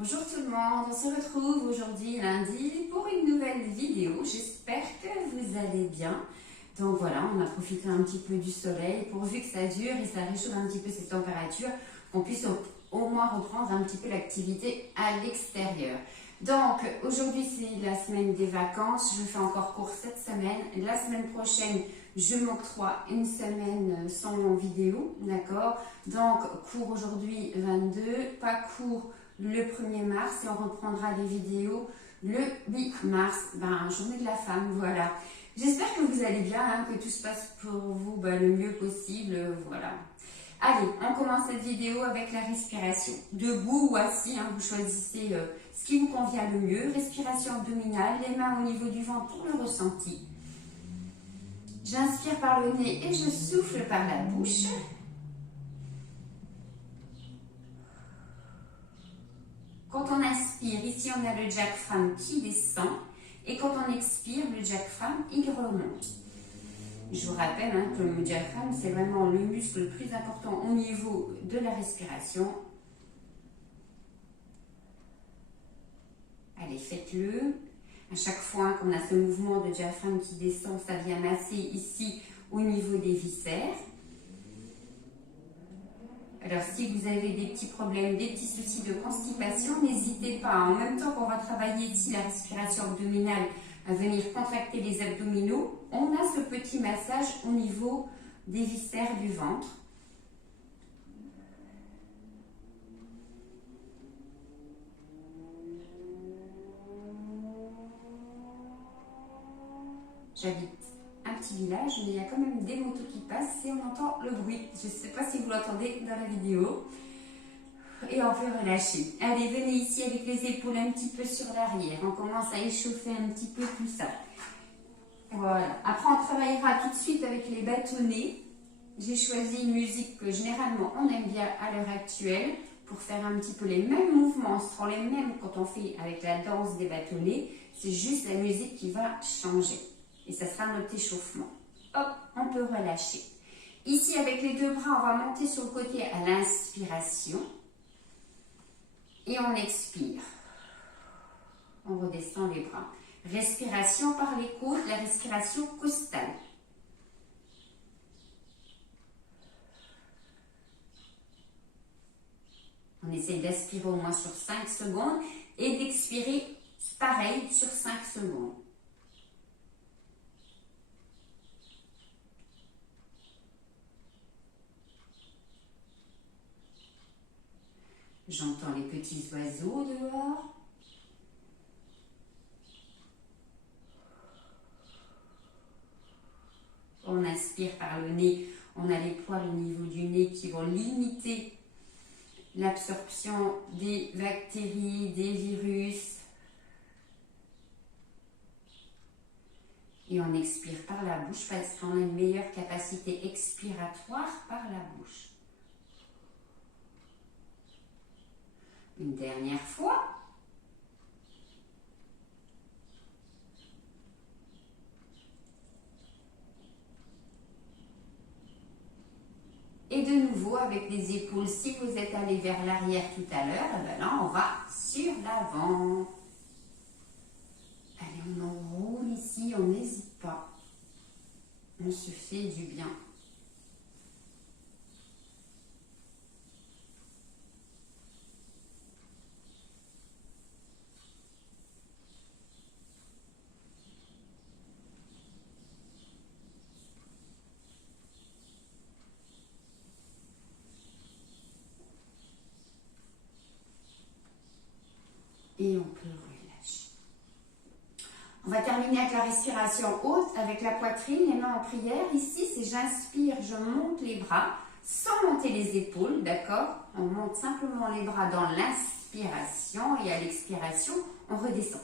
Bonjour tout le monde, on se retrouve aujourd'hui lundi pour une nouvelle vidéo. J'espère que vous allez bien. Donc voilà, on a profité un petit peu du soleil pourvu que ça dure et ça réchauffe un petit peu ces températures, qu'on puisse au moins reprendre un petit peu l'activité à l'extérieur. Donc aujourd'hui c'est la semaine des vacances, je fais encore cours cette semaine. La semaine prochaine, je m'octroie une semaine sans vidéo, d'accord? Donc cours aujourd'hui 22, pas cours le 1er mars et on reprendra les vidéos le 8 mars, journée de la femme, voilà. J'espère que vous allez bien, que tout se passe pour vous le mieux possible, voilà. Allez, on commence cette vidéo avec la respiration. Debout ou assis, vous choisissez ce qui vous convient le mieux. Respiration abdominale, les mains au niveau du ventre pour le ressenti. J'inspire par le nez et je souffle par la bouche. Quand on inspire, ici on a le diaphragme qui descend et quand on expire, le diaphragme il remonte. Je vous rappelle que le diaphragme c'est vraiment le muscle le plus important au niveau de la respiration. Allez, faites-le. À chaque fois qu'on a ce mouvement de diaphragme qui descend, ça vient masser ici au niveau des viscères. Alors, si vous avez des petits problèmes, des petits soucis de constipation, n'hésitez pas, en même temps qu'on va travailler ici la respiration abdominale, à venir contracter les abdominaux, on a ce petit massage au niveau des viscères du ventre. J'habite un petit village, mais il y a quand même des motos qui passent et on entend le bruit. Je ne sais pas si vous l'entendez dans la vidéo. Et on peut relâcher. Allez, venez ici avec les épaules un petit peu sur l'arrière. On commence à échauffer un petit peu tout ça. Voilà. Après, on travaillera tout de suite avec les bâtonnets. J'ai choisi une musique que généralement on aime bien à l'heure actuelle pour faire un petit peu les mêmes mouvements. Ce seront les mêmes quand on fait avec la danse des bâtonnets. C'est juste la musique qui va changer. Et ça sera notre échauffement. Hop, on peut relâcher. Ici, avec les deux bras, on va monter sur le côté à l'inspiration. Et on expire. On redescend les bras. Respiration par les côtes, la respiration costale. On essaye d'aspirer au moins sur 5 secondes et d'expirer pareil sur 5 secondes. J'entends les petits oiseaux dehors. On inspire par le nez. On a les poils au niveau du nez qui vont limiter l'absorption des bactéries, des virus. Et on expire par la bouche parce qu'on a une meilleure capacité expiratoire par la bouche. Une dernière fois. Et de nouveau avec les épaules, si vous êtes allé vers l'arrière tout à l'heure, là on va sur l'avant. Allez, on enroule ici, on n'hésite pas. On se fait du bien. Et on peut relâcher. On va terminer avec la respiration haute, avec la poitrine, les mains en prière. Ici, c'est j'inspire, je monte les bras, sans monter les épaules, d'accord? On monte simplement les bras dans l'inspiration et à l'expiration, on redescend.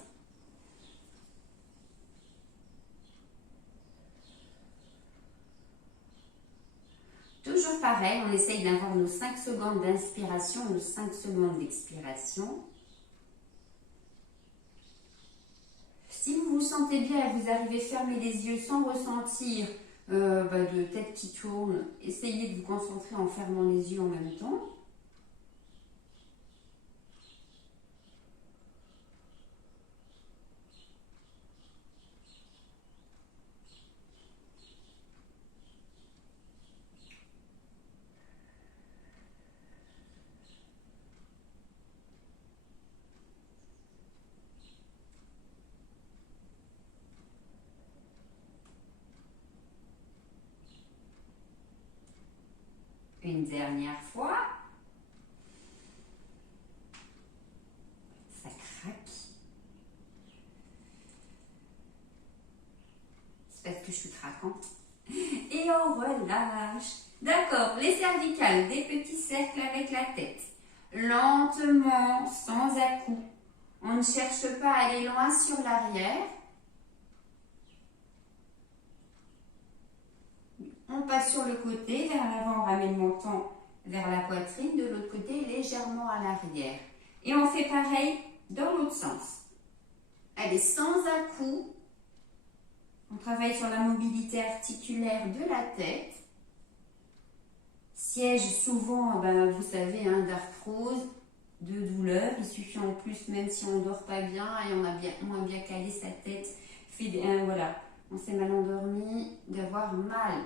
Toujours pareil, on essaye d'avoir nos 5 secondes d'inspiration, nos 5 secondes d'expiration. Si vous vous sentez bien et vous arrivez à fermer les yeux sans ressentir de tête qui tourne, essayez de vous concentrer en fermant les yeux en même temps. Une dernière fois. Ça craque. C'est parce que je suis craquante. Et on relâche. D'accord, les cervicales, des petits cercles avec la tête. Lentement, sans à-coups. On ne cherche pas à aller loin sur l'arrière. On passe sur le côté, vers l'avant, on ramène le menton vers la poitrine, de l'autre côté, légèrement à l'arrière. Et on fait pareil dans l'autre sens. Allez, sans à-coups. On travaille sur la mobilité articulaire de la tête. Siège souvent, vous savez, d'arthrose, de douleur. Il suffit en plus, même si on ne dort pas bien et on a moins bien calé sa tête, voilà, on s'est mal endormi, d'avoir mal.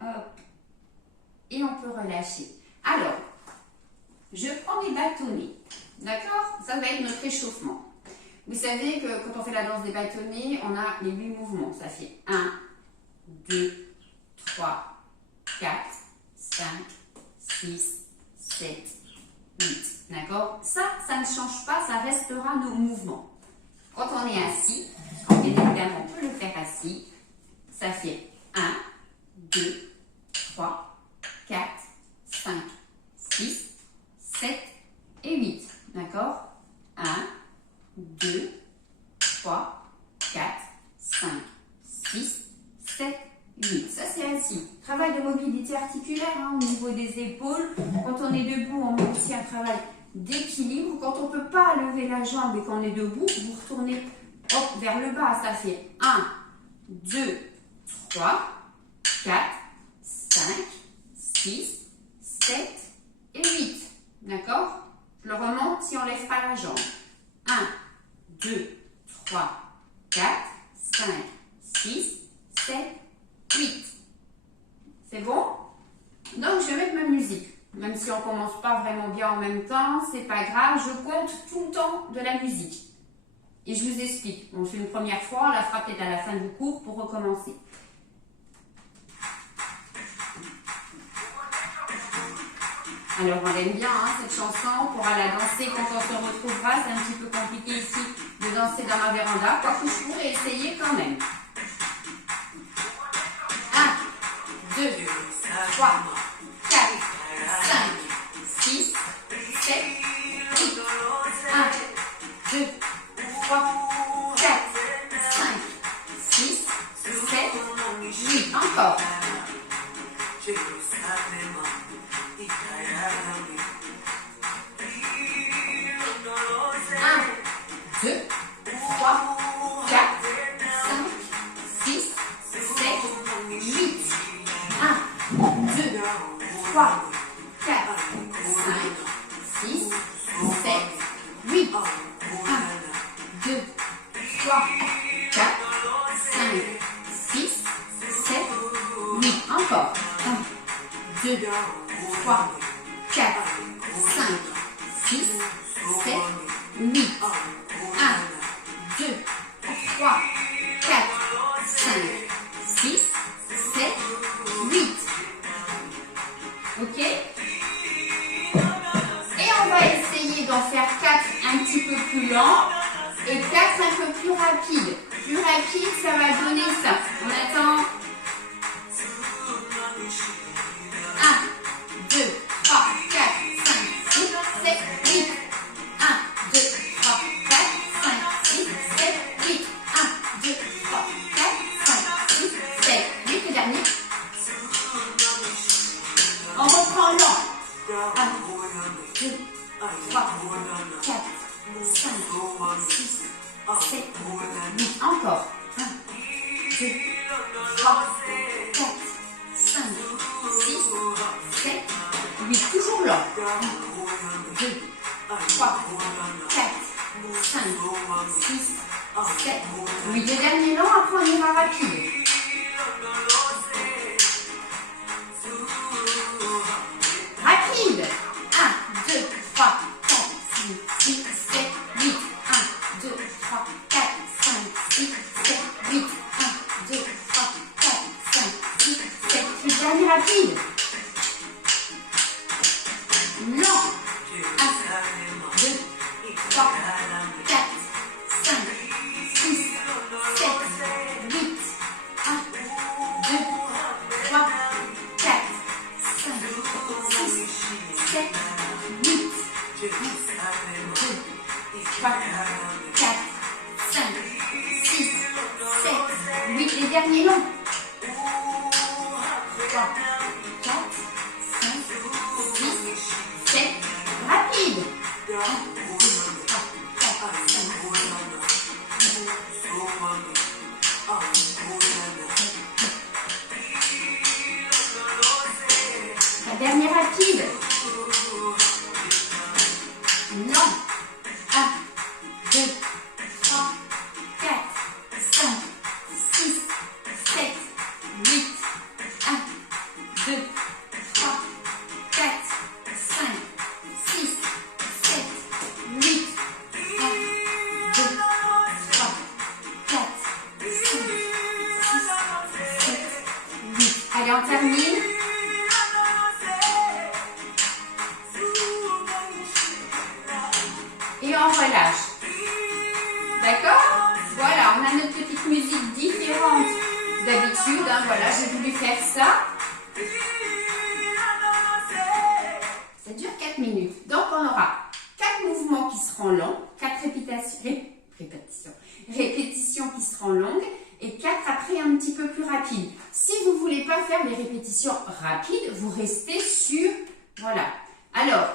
Hop. Et on peut relâcher. Alors, je prends mes bâtonnets. D'accord? Ça va être notre échauffement. Vous savez que quand on fait la danse des bâtonnets, on a les 8 mouvements. Ça fait 1, 2, 3, 4, 5, 6, 7, 8. D'accord? Ça ne change pas, ça restera nos mouvements. Quand on est assis, bien évidemment, on peut le faire assis. Ça fait 1, 2, 3, 4, 5, 6, 7 et 8. D'accord? 1, 2, 3, 4, 5, 6, 7, 8. Ça, c'est assis. Travail de mobilité articulaire au niveau des épaules. Quand on est debout, on met aussi un travail d'équilibre. Quand on ne peut pas lever la jambe et qu'on est debout, vous retournez vers le bas. Ça fait 1, 2, 3, 4, 5, 6, 7 et 8. D'accord? Je le remonte si on ne lève pas la jambe. 1, 2, 3, 4, 5, 6, 7, 8. C'est bon? Donc, je vais mettre ma musique. Même si on ne commence pas vraiment bien en même temps, c'est pas grave. Je compte tout le temps de la musique. Et je vous explique. On fait une première fois, on la fera peut-être à la fin du cours pour recommencer. Alors, on aime bien cette chanson. On pourra la danser quand on se retrouvera. C'est un petit peu compliqué ici de danser dans ma véranda. Quoique je pourrais essayer quand même. 1, 2, 3, 4, 5, 6, 7, 8. 1, 2, 3, 4, 5, 6, 7, 8. Encore. 1, 2, 3, 4, 5, 6, 7, 8. 1, 2, 3, 4, 5, 6, 7, 8. 1, 2, 3, 4, 5, 6, 7, 8. Encore. 1, 2, 3, 4, 5, 6, 7, 8. 1, 2, 3, 4, 5, 6, 7, 8. Ok? Et on va essayer d'en faire 4 un petit peu plus lents et 4 un peu plus rapides. Plus rapide, ça va donner ça. On attend. 1, 2, 3, 4, 5, 6, 7, 8. 1, 2, 3, 4, 5, 6, 7, 8. 1, 2, 3, 4, 5, 6, 7, 8. Le dernier. On reprend lent. 1, 2, 3, 4, 5, 6, 7, 8. Encore. 1, 2, 3, 4, 5, 6, 7, 8. Toujours lent. 1, 2, 3, 4, 5, 6, 7, 8. Le dernier lent, après on ira rapide. Rapide. 1, 2, 3, 4, 5, 6, 7, 8. 1, 2, 3, 4, 5, 6, 7, 8. 1, 2, 3, 4, 5, 6, 7, 8. Dernier rapide. 1, 2, 3, 4, 5, 6, 7, 8. Les derniers longs. 3, 4, 5, 6, 7. Rapide. 1, 2, 3, 4, 5, 6, 7. La dernière rapide. Non. 1, 2, 3, 4, 5, 6, 7, 8. 1, 2, 3, 4, 5, 6, 7, 8. 1, 2, 3, 4, 5, 6, 7, 8. Allez, on termine. Et on relâche. D'accord? Voilà, on a notre petite musique différente d'habitude. Hein, voilà, j'ai voulu faire ça. Ça dure 4 minutes. Donc, on aura 4 mouvements qui seront longs, 4 répétitions qui seront longues et 4 après un petit peu plus rapides. Si vous ne voulez pas faire les répétitions rapides, vous restez sur... Voilà. Alors,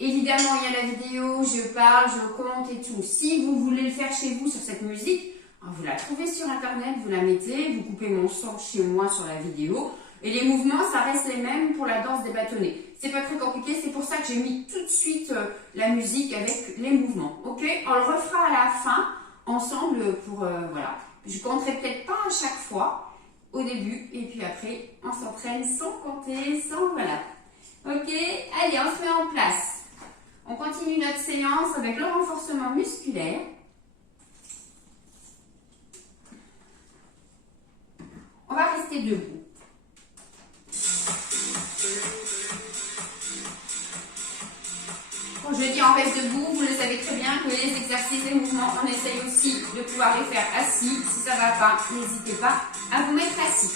évidemment, il y a la vidéo, je parle, je compte et tout. Si vous voulez le faire chez vous sur cette musique, vous la trouvez sur internet, vous la mettez, vous coupez mon son chez moi sur la vidéo. Et les mouvements, ça reste les mêmes pour la danse des bâtonnets. C'est pas très compliqué, c'est pour ça que j'ai mis tout de suite la musique avec les mouvements. Ok? On le refera à la fin, ensemble, pour, voilà. Je compterai peut-être pas à chaque fois, au début, et puis après, on s'entraîne sans compter, sans, voilà. Ok? Allez, on se met en place. On continue notre séance avec le renforcement musculaire. On va rester debout. Quand je dis on reste debout, vous le savez très bien que les exercices et mouvements, on essaye aussi de pouvoir les faire assis. Si ça ne va pas, n'hésitez pas à vous mettre assis.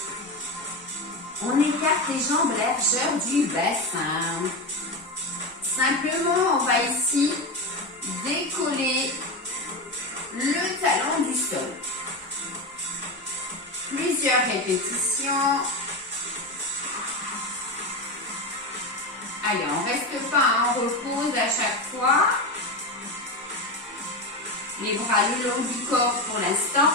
On écarte les jambes largeur du bassin. Simplement, on va ici décoller le talon du sol. Plusieurs répétitions. Allez, on ne reste pas, on repose à chaque fois. Les bras le long du corps pour l'instant.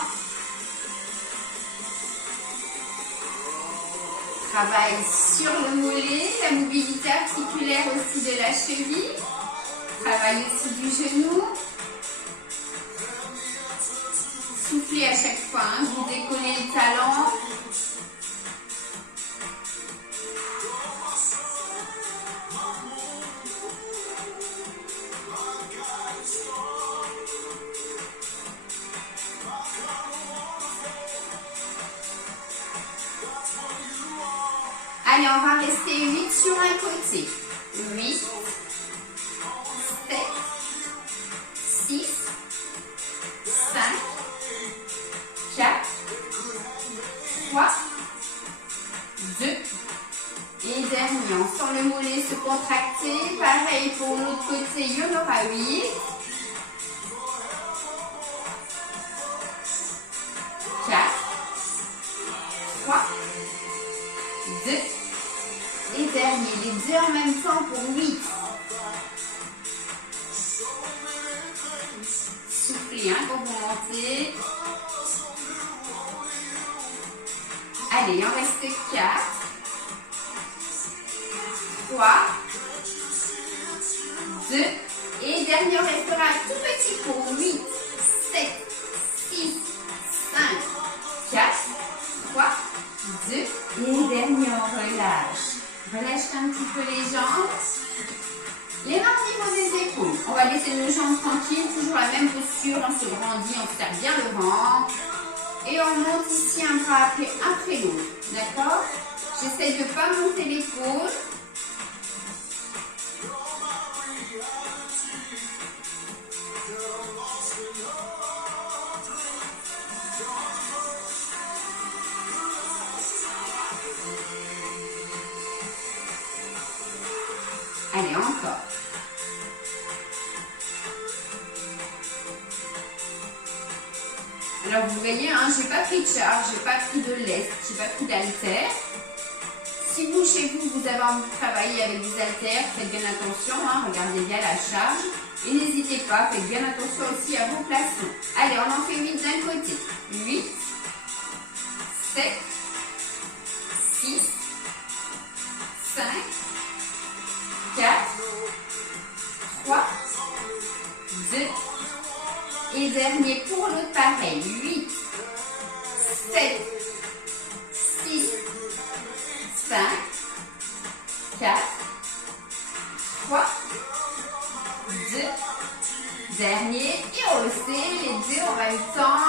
Travail sur le mollet, la mobilité articulaire aussi de la cheville. Travail aussi du genou. Soufflez à chaque fois, hein, vous décollez le talon. Allez, on va rester 8 sur un côté. 8, 7, 6, 5, 4, 3, 2, et dernier. On sent le mollet se contracter. Pareil pour l'autre côté, il y en aura 8. 4, 3, 2, et dernier. Les deux en même temps pour 8. Soufflez, hein, quand vous montez. Allez, il en reste 4. 3, 2, et dernier, on restera tout petit pour 8, 7, 6, 5, 4, 3, 2, et dernier, on relâche. Relâchez un petit peu les jambes. Les mains au niveau des épaules. On va laisser nos jambes tranquilles, toujours la même posture, on se grandit, on se tape bien le ventre. Et on monte ici un bras après l'autre. D'accord? J'essaie de ne pas monter l'épaule. Allez, encore. Alors vous voyez, hein, je n'ai pas pris de charge, je n'ai pas pris de lest, je n'ai pas pris d'haltère. Si vous, chez vous, vous avez envie de travailler avec des haltères, faites bien attention, hein, regardez bien la charge. Et n'hésitez pas, faites bien attention aussi à vos placements. Allez, on en fait 8 d'un côté. 8, 7, 6, 5, 4, 3, 2, et dernier pour l'autre pareil. 8, 7, 6, 5, 4, 3, 2, dernier, et on le fait, les deux en même temps.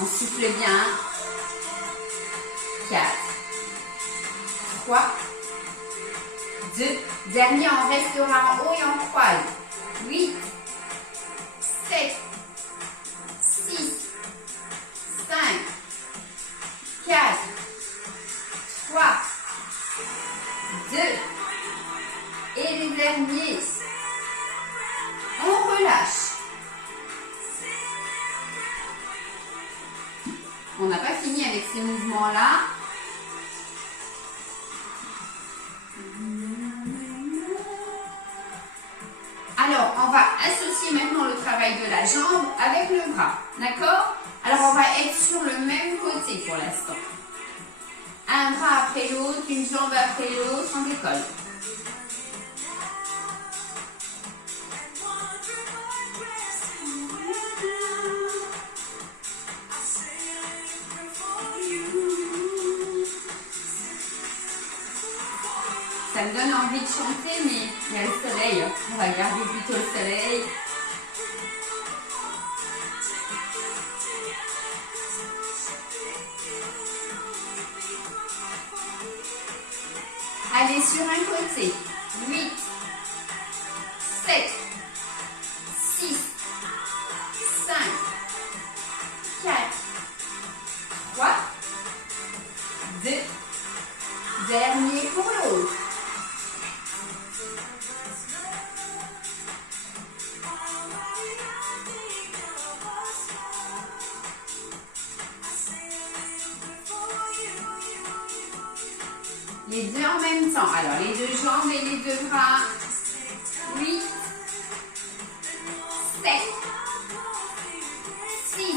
On souffle bien. 4, 3, 2, dernier, on restera en haut et on croise. 8, 7, 6, 5, 4, 3, 2, et les derniers, on relâche. On n'a pas fini avec ces mouvements-là. Alors, on va associer maintenant le travail de la jambe avec le bras. D'accord? Alors, on va être sur le même côté pour l'instant. Un bras après l'autre, une jambe après l'autre, on décolle. Ça me donne envie de chanter, mais il y a le soleil. On va garder plutôt le soleil. Allez sur un côté. 8, 7, 6, 5, 4, 3, 2, dernier pour l'autre. Les deux en même temps. Alors, les deux jambes et les deux bras. 8, 7, 6,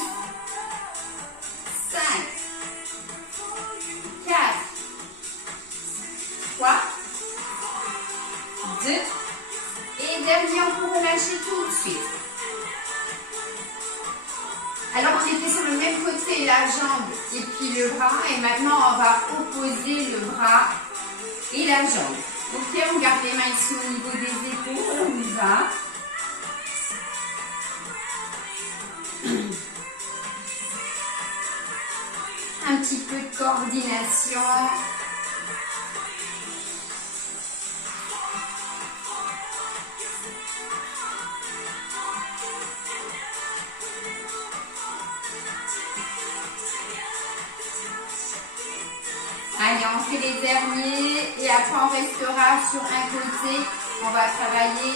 5, 4, 3, 2, et dernier, on peut relâcher tout de suite. Alors, on était sur le même côté, la jambe et puis le bras, et maintenant, on va opposer le bras et la jambe. Ok, on garde les mains ici au niveau des épaules, on y va. Un petit peu de coordination. Allez, on fait les derniers et après on restera sur un côté. On va travailler.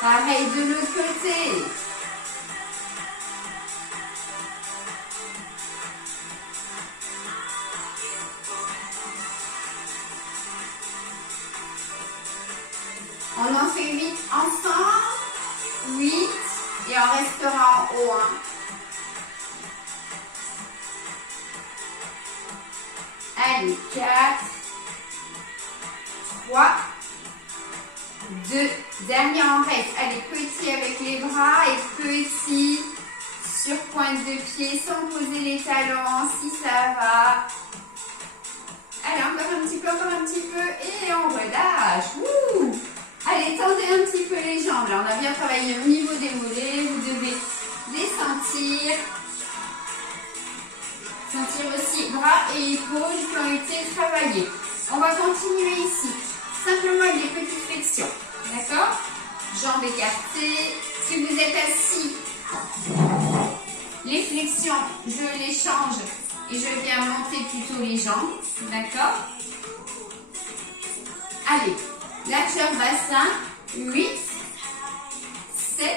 Pareil de l'autre côté. On en fait 8 ensemble. 8 et on restera en haut. Allez, 4, 3, 2, dernier on reste. Allez, petit avec les bras et petit sur pointe de pied sans poser les talons si ça va. Allez, encore un petit peu et on relâche. Ouh. Allez, tendez un petit peu les jambes. Là, on a bien travaillé au niveau des mollets. Vous devez les sentir. Sentir aussi bras et épaules qui ont été travaillés. On va continuer ici. Simplement avec des petites flexions. D'accord? Jambes écartées. Si vous êtes assis, les flexions. flexion, je les change et je viens monter plutôt les jambes. D'accord? Allez, largeur bassin, 8, 7,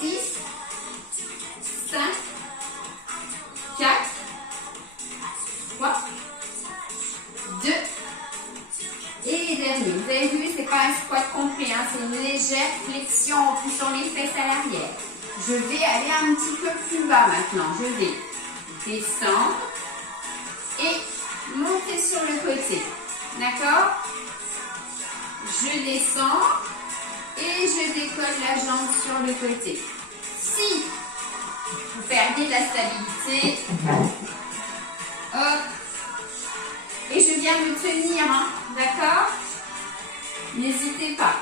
6, 5, 4, 3, 2, et dernier. Vous avez vu, c'est pas un squat complet, hein, c'est une légère flexion en poussant les fesses à l'arrière. Je vais aller un petit peu plus bas maintenant. Je vais descendre et monter sur le côté. D'accord? Je descends et je décolle la jambe sur le côté. Si vous perdez de la stabilité, hop, et je viens me tenir, hein, d'accord? N'hésitez pas.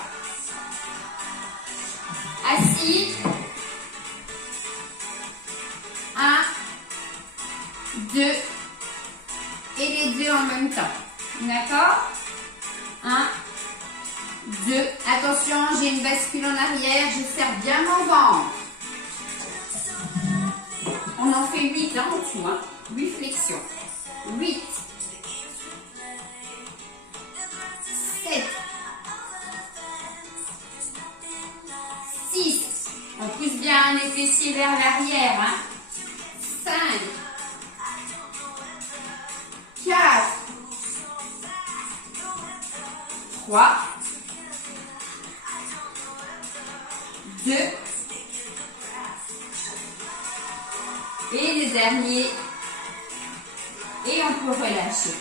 Assis. 1, 2, et les deux en même temps. D'accord? 1, 2. Attention, j'ai une bascule en arrière, je serre bien mon ventre. On en fait 8 hein, en tout, hein. 8 flexions. 8, 7, 6. On pousse bien les fessiers vers l'arrière. Hein. 5, 4, 3, 2, et le dernier, et on peut relâcher.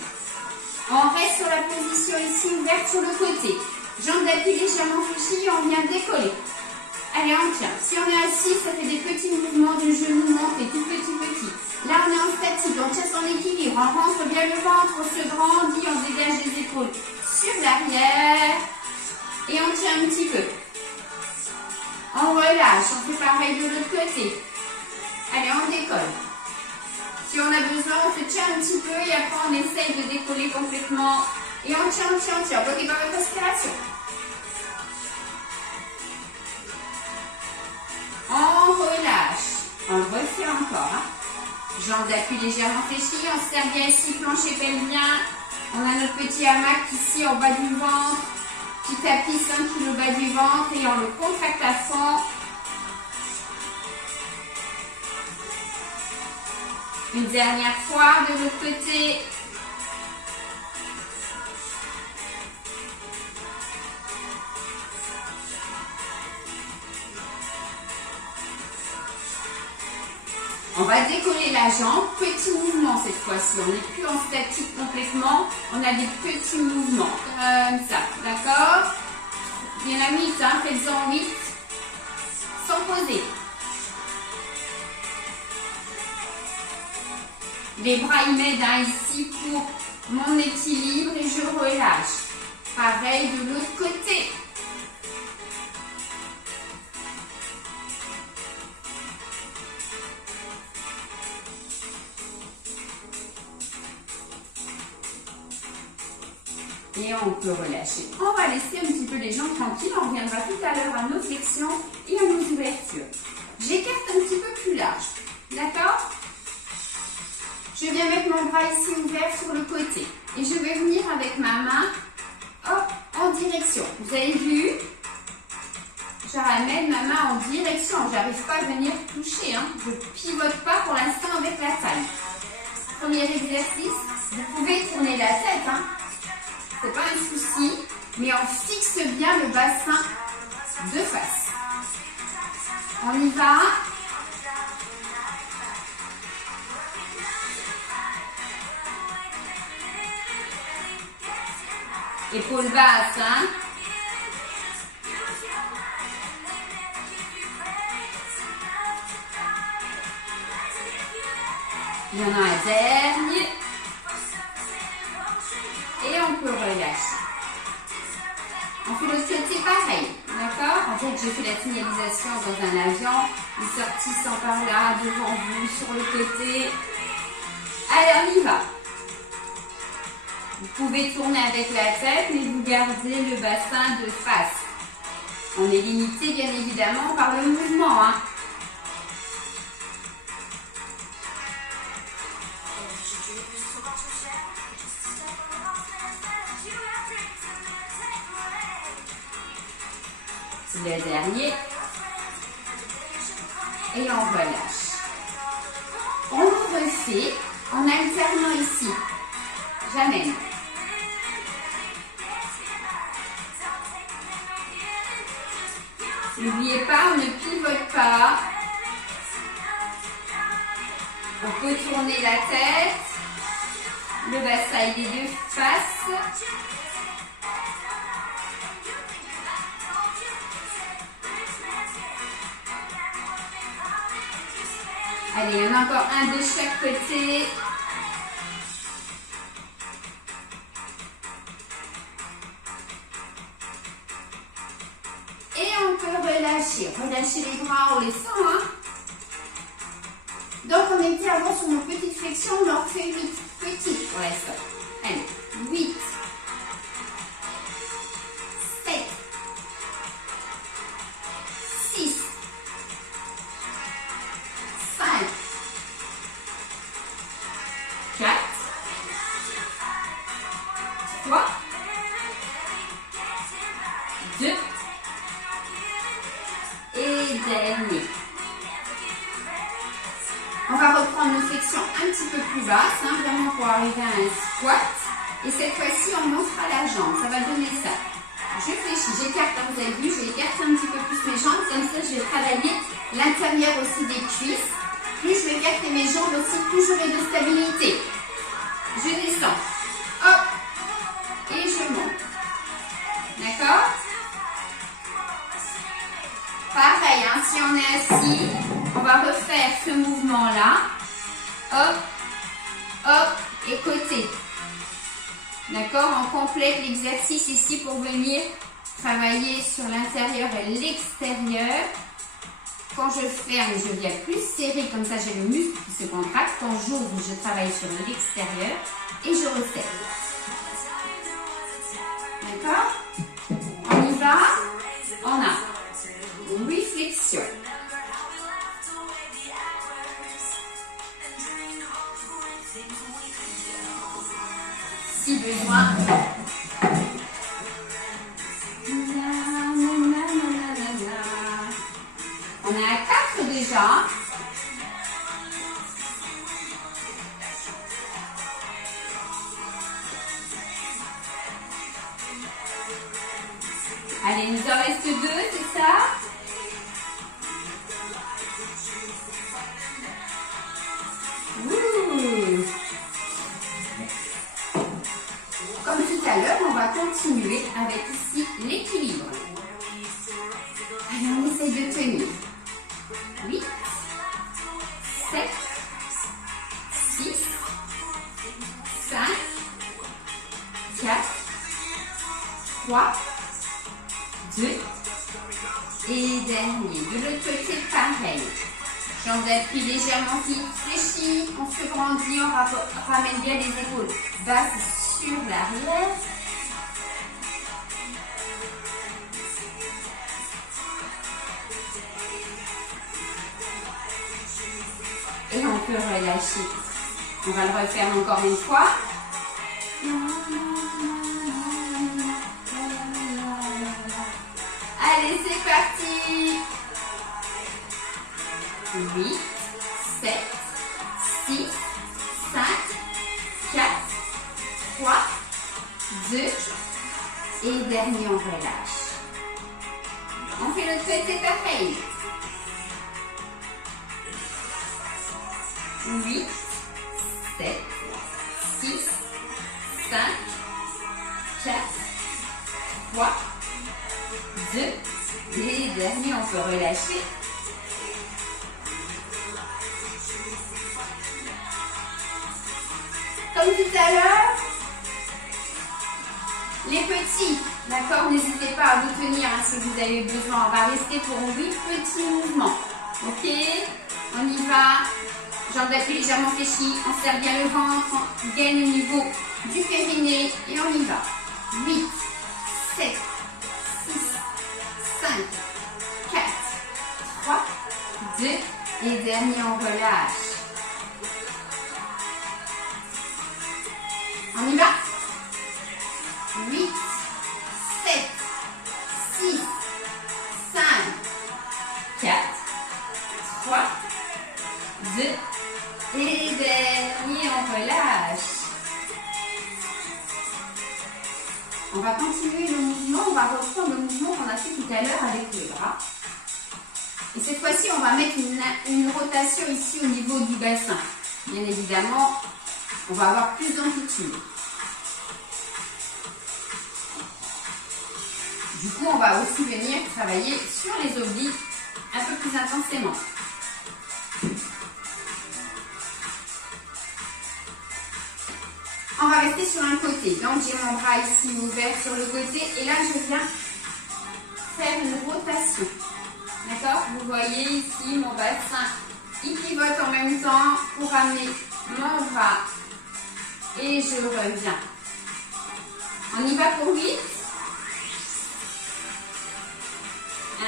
On reste sur la position ici ouverte sur le côté. Jambes d'appui légèrement fléchies et on vient décoller. Allez, on tient. Si on est assis, ça fait des petits mouvements de genoux montés, tout petit. Là, on est en statique, on tient son équilibre, on rentre bien le ventre, on se grandit, on dégage les épaules sur l'arrière et on tient un petit peu. On relâche, on fait pareil de l'autre côté. Allez, on décolle. Si on a besoin, on se tient un petit peu et après on essaye de décoller complètement. Et on tient. Bloquez pas votre respiration. On relâche. On refait encore. Hein. Jambes d'appui légèrement fléchies. On se serre bien ici, plancher pelvien. On a notre petit hamac ici en bas du ventre. Petit tapis 5 kg au bas du ventre et on le contracte à fond. Une dernière fois de l'autre côté. On va décoller la jambe, petit mouvement cette fois-ci, on n'est plus en statique complètement, on a des petits mouvements, comme ça, d'accord? Il y en a 8, hein, faites-en 8, sans poser. Les bras ils m'aident hein, ici pour mon équilibre et je relâche. Pareil de l'autre côté. Et on peut relâcher. On va laisser un petit peu les jambes tranquilles. On reviendra tout à l'heure à nos flexions et à nos ouvertures. J'écarte un petit peu plus large. D'accord? Je viens mettre mon bras ici ouvert sur le côté. Et je vais venir avec ma main hop, en direction. Vous avez vu? Je ramène ma main en direction. Je n'arrive pas à venir toucher. Hein. Je ne pivote pas pour l'instant avec la taille. Premier exercice. Vous pouvez tourner la tête. Hein. Ce n'est pas un souci. Mais on fixe bien le bassin de face. On y va. Épaules basses, hein. Il y en a un dernier. Et on peut relâcher. On fait l'autre côté pareil, d'accord? En fait, j'ai fait la signalisation dans un avion. Les sorties sont par là, devant vous, sur le côté. Allez, on y va. Vous pouvez tourner avec la tête, mais vous gardez le bassin de face. On est limité, bien évidemment, par le mouvement. Hein. le dernier. Et on relâche. On le refait en alternant ici. J'amène. N'oubliez pas, on ne pivote pas. On peut tourner la tête, le bassin des deux faces. Allez, il y en a encore un de chaque côté. Et on peut relâcher. Relâcher les bras, on les sent, hein? Donc, on était avant sur nos petites flexions, on en refait 8 petites pour l'instant. Allez, 8, 7, 6, 5, 4, 3, 2, et dernier. On va reprendre nos flexions un petit peu plus basses, hein, vraiment pour arriver à un squat. Et cette fois-ci, on montera la jambe. Ça va donner ça. Je fléchis, j'écarte, vous avez vu, je écarte un petit peu plus mes jambes. Comme ça, je vais travailler l'intérieur aussi des cuisses. Plus je vais écarter mes jambes aussi, plus j'aurai de stabilité. Je descends. Hop. Et je monte. D'accord? Pareil, hein, si on est assis, on va refaire ce mouvement-là. Hop, hop, et côté. D'accord? On complète l'exercice ici pour venir travailler sur l'intérieur et l'extérieur. Quand je ferme, je viens plus serrer, comme ça j'ai le muscle qui se contracte. Quand j'ouvre, je travaille sur l'extérieur et je resserre. D'accord? On y va? On a 8 flexions. Si besoin. On est à 4 déjà. Allez, il nous en reste 2, c'est ça? Ouh. Comme tout à l'heure, on va continuer avec ici l'équilibre. Allez, on essaye de tenir. 8, 7, 6, 5, 4, 3, 2 et dernier. De l'autre côté, pareil. Jambes d'appui légèrement fléchies, on se grandit, on ramène bien les épaules basses sur l'arrière. Et on peut relâcher. On va le refaire encore une fois. Allez, c'est parti. 8, 7, 6, 5, 4, 3, 2 et dernier, on relâche. On fait l'autre côté pareil. 8, 7, 6, 5, 4, 3, 2 et dernier, on peut relâcher. Comme tout à l'heure, les petits, d'accord, n'hésitez pas à vous tenir hein, si vous avez besoin. On va rester pour 8 petits mouvements. Ok, on y va. Jambes d'appui légèrement fléchies, on serre bien le ventre, on gagne au niveau du périnée et on y va. 8, 7, 6, 5, 4, 3, 2 et dernier, on relâche. On y va? 8, 7, 6, 5, à l'heure avec les bras. Et cette fois-ci, on va mettre une rotation ici au niveau du bassin. Bien évidemment, on va avoir plus d'amplitude. Du coup, on va aussi venir travailler sur les obliques un peu plus intensément. On va rester sur un côté. Donc, j'ai mon bras ici ouvert sur le côté. Et là, je viens faire une rotation. D'accord? Vous voyez ici mon bassin. Il pivote en même temps pour amener mon bras. Et je reviens. On y va pour 8.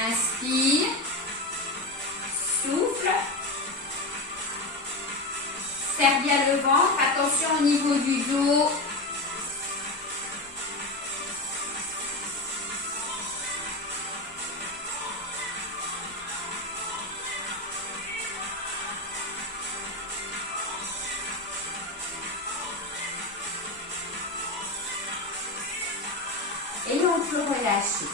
Inspire. Souffle. Serre bien le ventre. Attention au niveau du dos. Et on peut relâcher.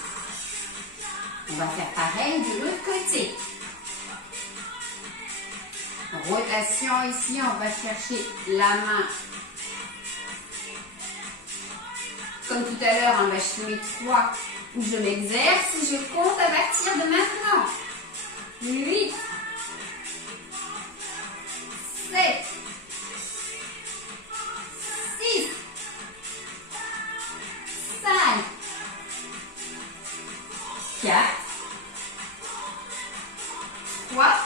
On va faire pareil de l'autre côté. Rotation ici, on va chercher la main. Comme tout à l'heure, on va schémer 3 où je m'exerce et je compte à partir de maintenant. 8, 7, 6, 5, 4, 3,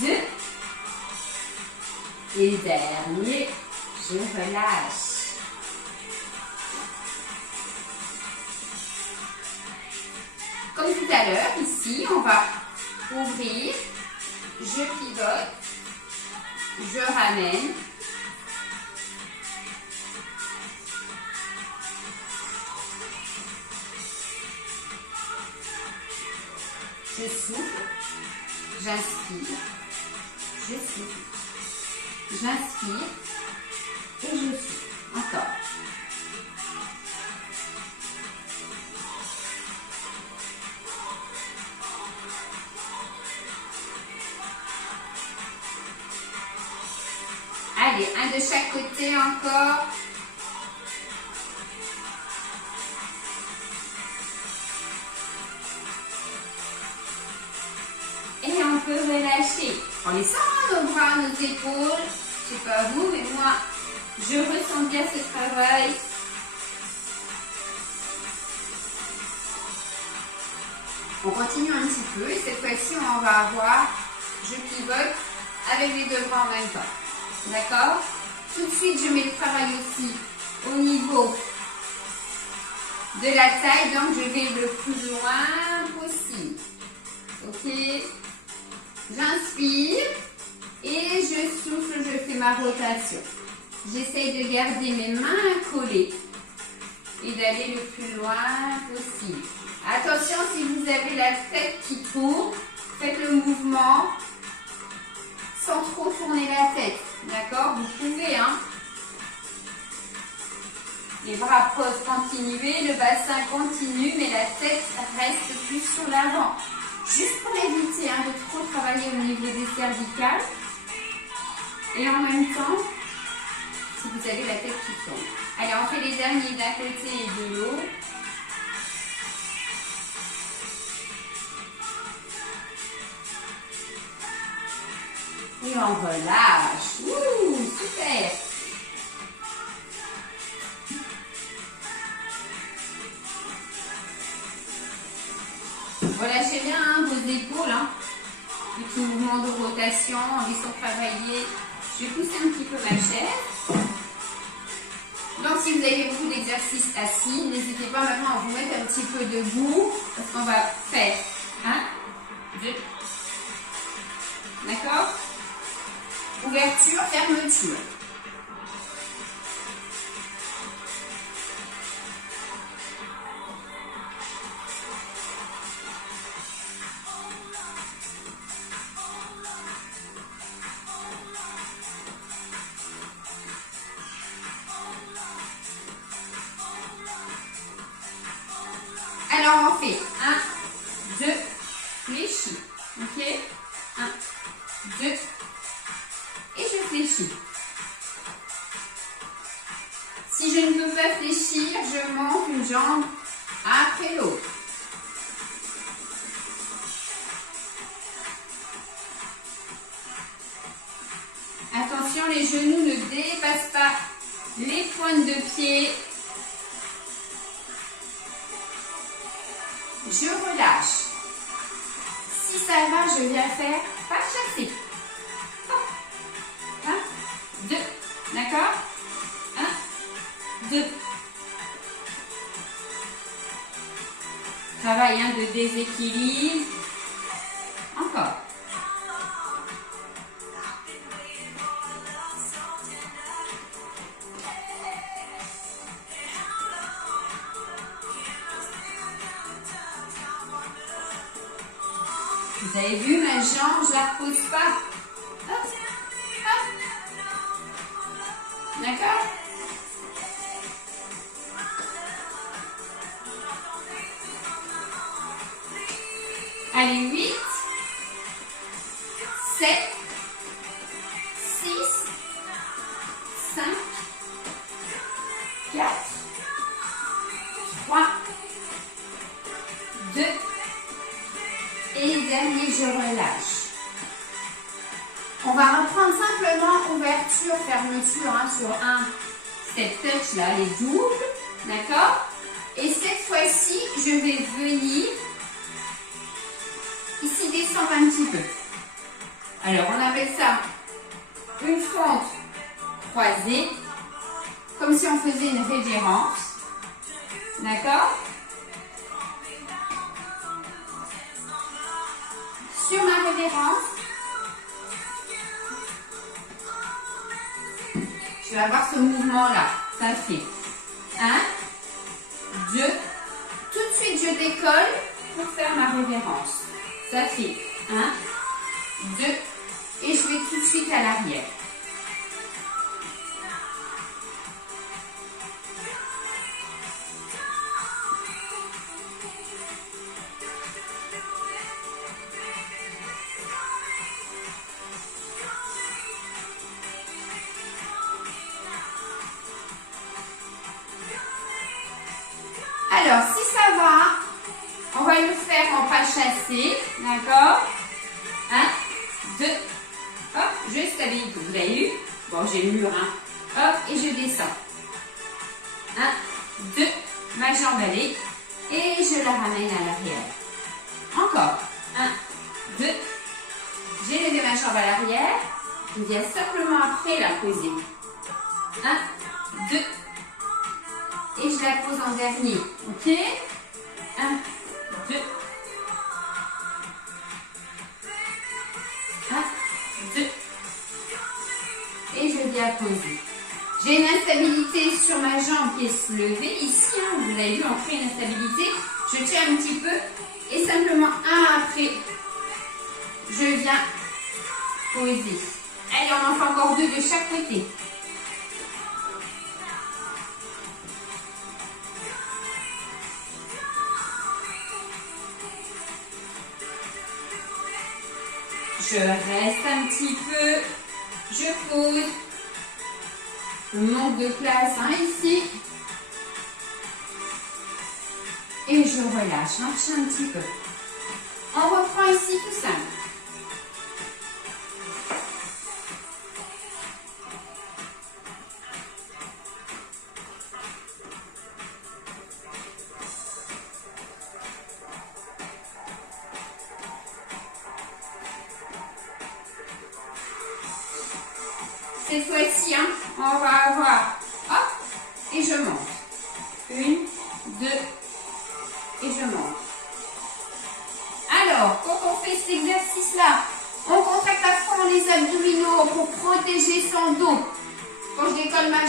2, et dernier, je relâche. Comme tout à l'heure, ici, on va ouvrir, je pivote, je ramène. Je souffle, j'inspire, je souffle, j'inspire et je souffle. Encore. Allez, un de chaque côté encore. Et on peut relâcher en laissant nos bras, nos épaules. Je ne sais pas vous, mais moi, je ressens bien ce travail. On continue un petit peu et cette fois-ci, on va avoir, je pivote avec les deux bras en même temps. D'accord? Tout de suite, je mets le travail aussi au niveau de la taille, donc je vais le plus loin possible. Ok? J'inspire et je souffle, je fais ma rotation. J'essaye de garder mes mains collées et d'aller le plus loin possible. Attention, si vous avez la tête qui tourne, faites le mouvement sans trop tourner la tête. D'accord? Vous pouvez, hein? Les bras posent, continuez, le bassin continue, mais la tête reste plus sur l'avant. Juste pour éviter de trop travailler au niveau des cervicales. Et en même temps, si vous avez la tête qui tourne. Allez, on fait les derniers d'un côté et de l'autre. Et on relâche. Ouh, super! Relâchez bien vos épaules. Petit mouvement de rotation en laissant travailler. Je vais pousser un petit peu ma chaise. Donc, si vous avez beaucoup d'exercices assis, n'hésitez pas maintenant à vous mettre un petit peu debout parce qu'on va faire 1, 2. D'accord? Ouverture, fermeture. 1, 2, fléchis. Ok? 1, 2, et je fléchis. Si je ne peux pas fléchir, je monte une jambe après l'autre. Attention, les genoux ne dépassent pas les pointes de pied. Je relâche. Si ça va, je viens faire pas chasser. 1, 2, d'accord? 1, 2. Travail de déséquilibre. Encore. Vous avez vu ma jambe, je ne la repose pas. Hop, hop. D'accord? Allez, 8, 7, 6, 5, 4, 3, 2, et dernier, je relâche. On va reprendre simplement ouverture, fermeture sur un step touch là, les doubles, d'accord? Et cette fois-ci, je vais venir ici descendre un petit peu. Alors, on appelle ça une fente croisée, comme si on faisait une révérence, d'accord? Sur ma révérence, je vais avoir ce mouvement-là. Ça fait 1, 2, tout de suite je décolle pour faire ma révérence. Ça fait 1, 2, et je vais tout de suite à l'arrière. Alors, si ça va, on va le faire en pas chassé, d'accord? 1, 2, hop, je stabilise. Vous avez vu? Bon, j'ai le mur, hein? Hop, et je descends. 1, 2, ma jambe allée, et je la ramène à l'arrière. Encore. 1, 2, j'ai levé ma jambe à l'arrière, je viens simplement après la poser. 1, 2, et je la pose en dernier. Ok? 1, 2, 1, 2, et je viens poser. J'ai une instabilité sur ma jambe qui est soulevée ici. Hein, vous avez vu, on crée une instabilité. Je tiens un petit peu et simplement un après, je viens poser. Allez, on en fait encore 2 de chaque côté. Je reste un petit peu, je pose, je manque de place hein, ici, et je relâche, marche un petit peu. On reprend ici tout simple. Cette fois-ci, hein, on va avoir, hop, et je monte. 1, 2, et je monte. Alors, quand on fait cet exercice-là, on contracte à fond les abdominaux pour protéger son dos. Quand je décolle ma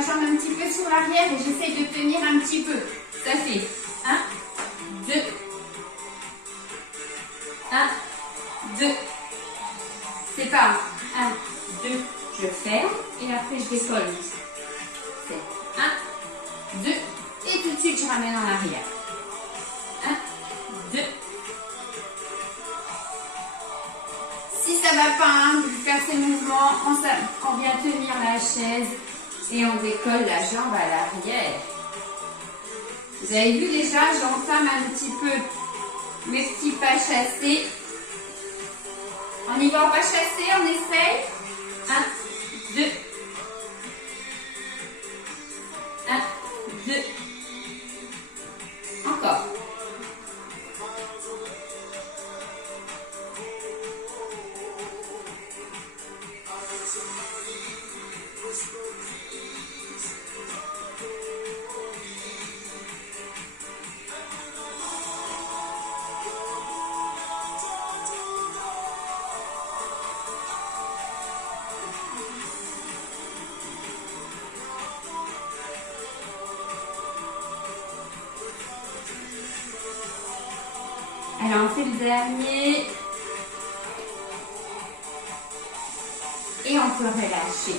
jambe un petit peu sur l'arrière et j'essaie de tenir un petit peu. Ça fait 1, 2, 1, 2. C'est pas 1, 2. Je ferme et après je décolle. C'est 1, 2 et tout de suite je ramène en arrière. 1, va pas, hein, de faire ces mouvements, on vient tenir la chaise et on décolle la jambe à l'arrière. Vous avez vu déjà, j'entame un petit peu mes petits pas chassés. On y va, pas chasser, on essaye. 1, 2. 1, 2. Encore. Alors, on fait le dernier. Et on peut relâcher.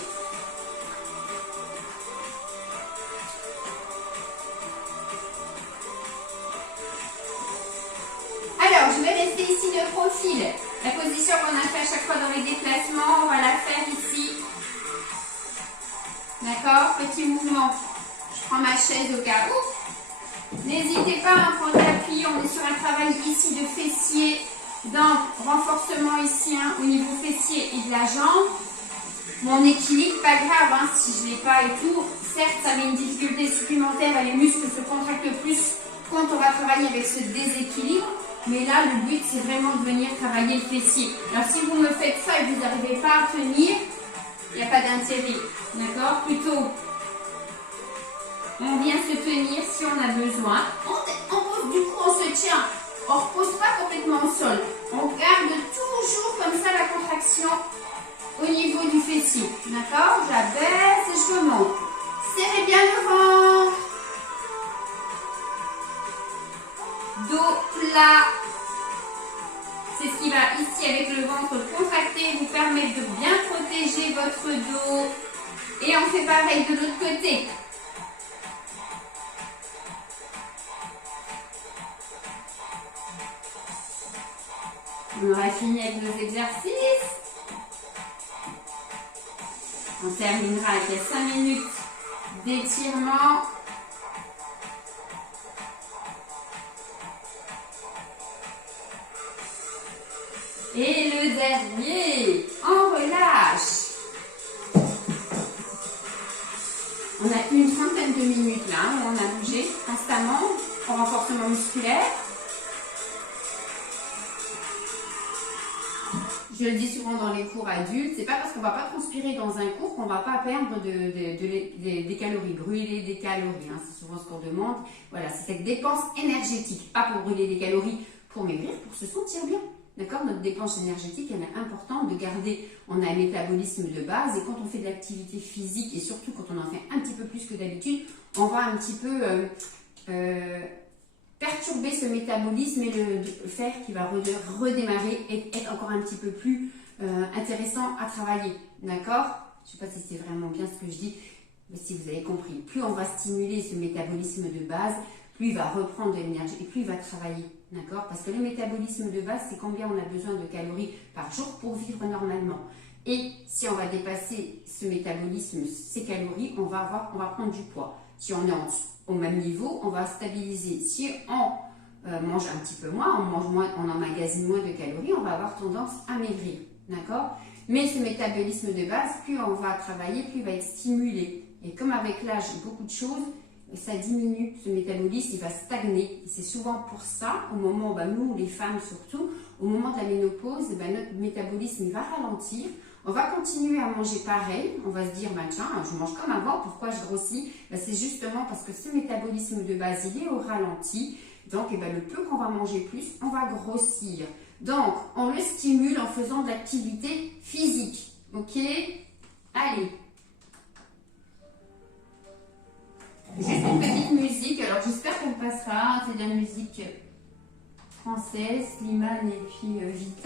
Alors, je vais rester ici de profil. La position qu'on a fait à chaque fois dans les déplacements, on va la faire ici. D'accord? Petit mouvement. Je prends ma chaise au cas où. N'hésitez pas à prendre l'appui, on est sur un travail ici de fessier, donc renforcement ici hein, au niveau fessier et de la jambe. Mon équilibre, pas grave hein, si je ne l'ai pas et tout. Certes, ça met une difficulté supplémentaire et les muscles se contractent plus quand on va travailler avec ce déséquilibre. Mais là, le but, c'est vraiment de venir travailler le fessier. Alors, si vous me faites ça et que vous n'arrivez pas à tenir, il n'y a pas d'intérêt. D'accord? Plutôt, on vient se tenir si on a besoin. Du coup, on se tient. On ne repose pas complètement au sol. On garde toujours comme ça la contraction au niveau du fessier. D'accord? J'abaisse et je remonte. Serrez bien le ventre. Dos plat. C'est ce qui va ici avec le ventre contracté vous permettre de bien protéger votre dos. Et on fait pareil de l'autre côté. On aura fini avec nos exercices. On terminera avec les 5 minutes d'étirement. Et le dernier, on relâche. On a une trentaine de minutes là, où on a bougé constamment pour renforcement musculaire. Je le dis souvent dans les cours adultes, c'est pas parce qu'on va pas transpirer dans un cours qu'on va pas perdre des calories, brûler des calories. Hein, c'est souvent ce qu'on demande. Voilà, c'est cette dépense énergétique, pas pour brûler des calories, pour maigrir, pour se sentir bien. D'accord? Notre dépense énergétique, elle est importante de garder. On a un métabolisme de base et quand on fait de l'activité physique et surtout quand on en fait un petit peu plus que d'habitude, on va un petit peu perturber ce métabolisme et le faire qu'il va redémarrer et être encore un petit peu plus intéressant à travailler. D'accord? Je ne sais pas si c'est vraiment bien ce que je dis, mais si vous avez compris. Plus on va stimuler ce métabolisme de base, plus il va reprendre de l'énergie et plus il va travailler. D'accord? Parce que le métabolisme de base, c'est combien on a besoin de calories par jour pour vivre normalement. Et si on va dépasser ce métabolisme, ces calories, on va prendre du poids. Si on est au même niveau, on va stabiliser. Si on mange un petit peu moins, on emmagasine moins de calories, on va avoir tendance à maigrir. D'accord? Mais ce métabolisme de base, plus on va travailler, plus il va être stimulé. Et comme avec l'âge, beaucoup de choses, ça diminue, ce métabolisme, il va stagner. C'est souvent pour ça, au moment, nous, les femmes surtout, au moment de la ménopause, notre métabolisme il va ralentir. On va continuer à manger pareil. On va se dire, tiens, je mange comme avant, pourquoi je grossis? C'est justement parce que ce métabolisme de base, il est au ralenti. Donc, le peu qu'on va manger plus, on va grossir. Donc, on le stimule en faisant de l'activité physique. Ok? Allez. Juste une petite musique, alors j'espère qu'elle passera, c'est de la musique française, Slimane et puis Vita.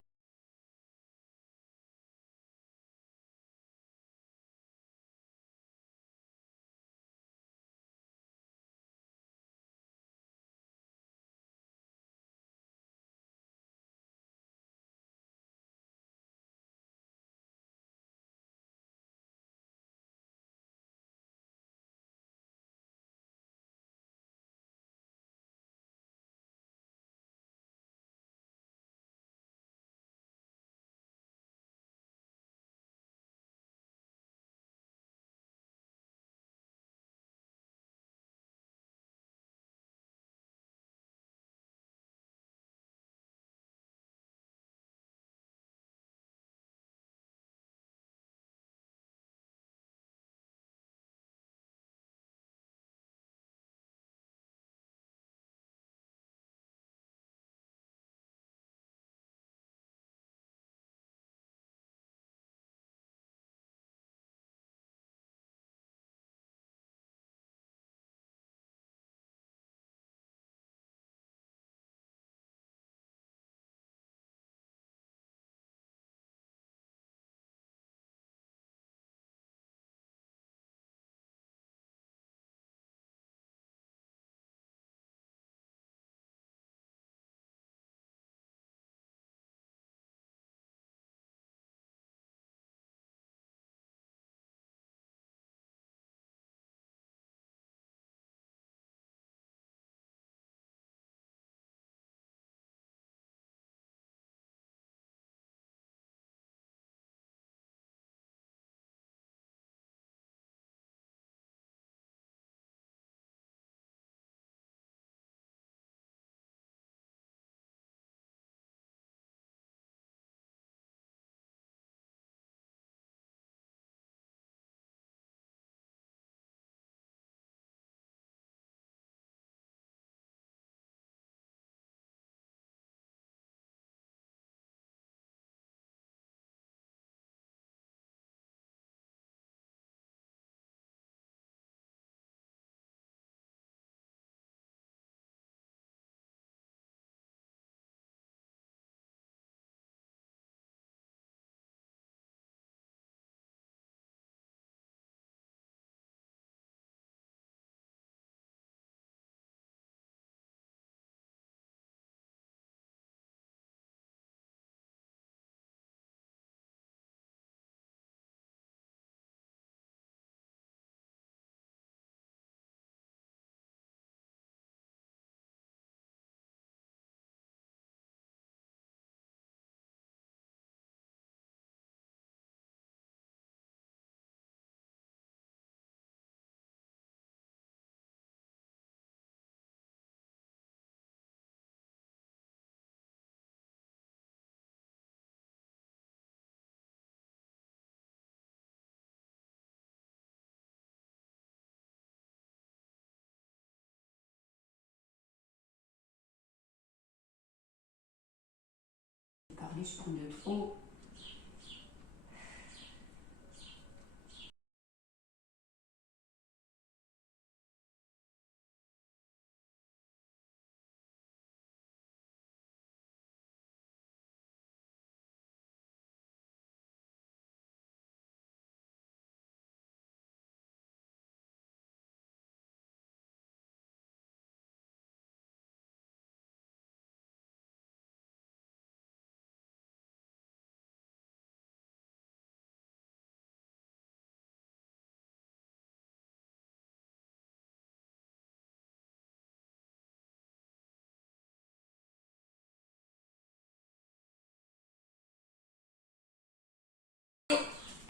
pareil, je prends de trop.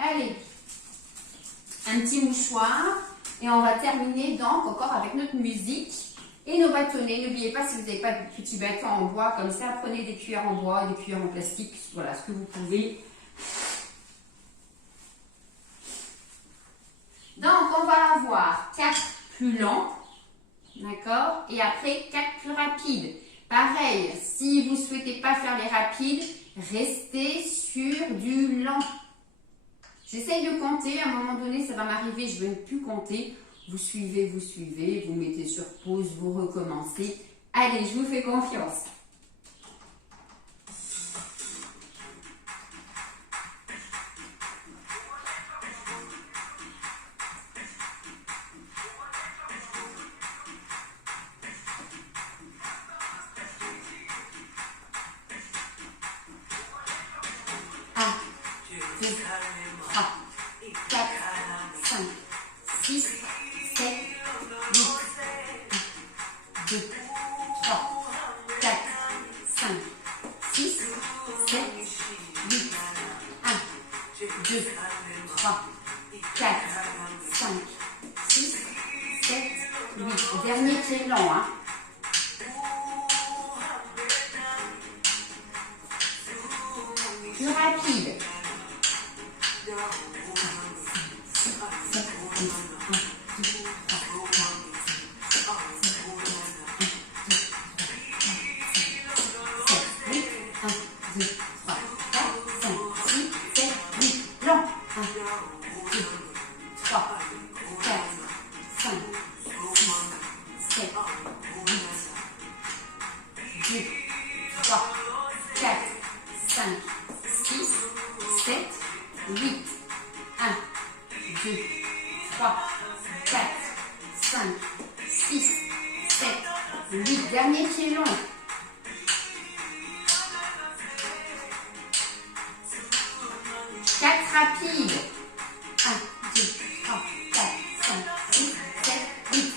Allez, un petit mouchoir et on va terminer donc encore avec notre musique et nos bâtonnets. N'oubliez pas, si vous n'avez pas de petits bâtons en bois comme ça, prenez des cuillères en bois, des cuillères en plastique, voilà ce que vous pouvez. Donc on va avoir 4 plus lents, d'accord, et après 4 plus rapides. Pareil, si vous ne souhaitez pas faire les rapides, restez sur du lent. J'essaye de compter, à un moment donné, ça va m'arriver, je ne vais plus compter. Vous suivez, vous mettez sur pause, vous recommencez. Allez, je vous fais confiance. Dernier qui est lent, hein. Plus rapide. Dernier qui est long. 4 rapides. 1, 2, 3, 4, 5, 6, 7, 8.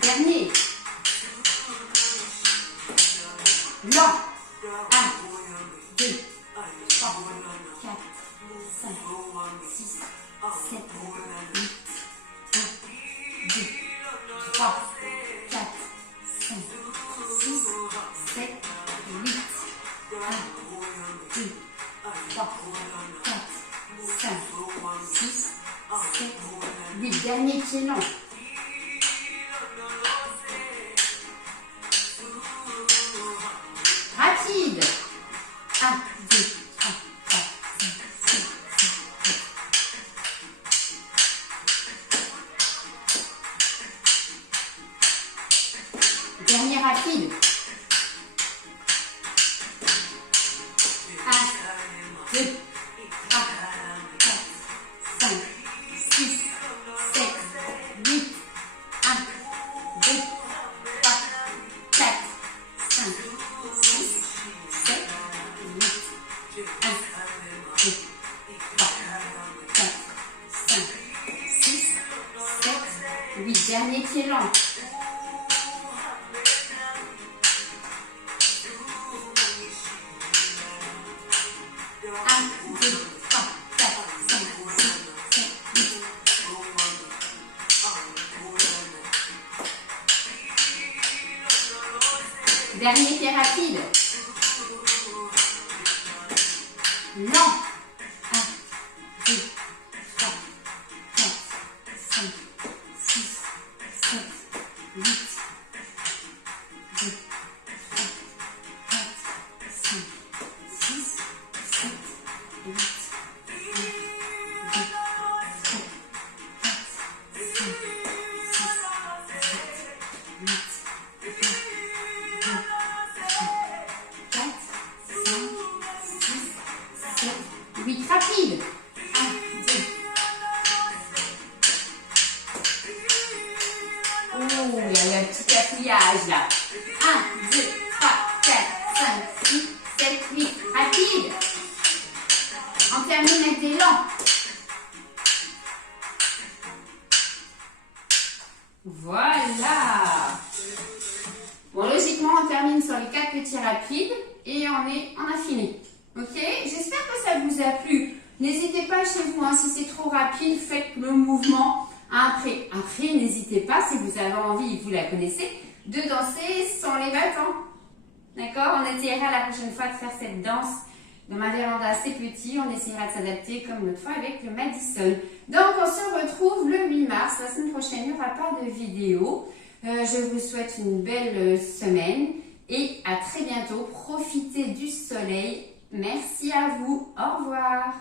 Dernier. Lent. 1, 2, 3, 4, 5, 6, 7, 8, 1, 2, 3, 4, 5, 6, 7, 8, 1, 2, 3, 4, 5, 6, 7, 8. Dernier qui est long. Rapide. 1, 2, 3, 4, 5, 6, 7, 8. Dernier rapide. 1, 2, 3, 4, 5, 6, 7, 8. 1, 2, 3, 4, 5, 6, 7, 8. 1, 2, 3, 4, 5, 6, 7, 8. Dernier qui est lent. 1, 2, 3, 4, 5, 6, 7, 8. Dernier qui est rapide. Lent. 1, 2, 3, 4, 5, 6, 7, 8, 2, 3, 4, 5, 6, 7, 8, 1, 2, 3, 4, 5, 6, 7, 8, 8, rapide. 1, 2. Oh, il y a eu un petit cafouillage là. 1, 2, 3, 4, 5, 6, 7, 8. Rapide. On termine avec des lents. Voilà. Bon, logiquement, on termine sur les 4 petits rapides et on a fini. Ok? J'espère que ça vous a plu. N'hésitez pas chez vous, hein, si c'est trop rapide, faites le mouvement après. Après, n'hésitez pas, si vous avez envie, vous la connaissez, de danser sans les bâtons. D'accord? On essaiera la prochaine fois de faire cette danse dans un véranda assez petit. On essaiera de s'adapter comme l'autre fois avec le Madison. Donc, on se retrouve le 8 mars. La semaine prochaine, il n'y aura pas de vidéo. Je vous souhaite une belle semaine et à très bientôt. Profitez du soleil. Merci à vous. Au revoir.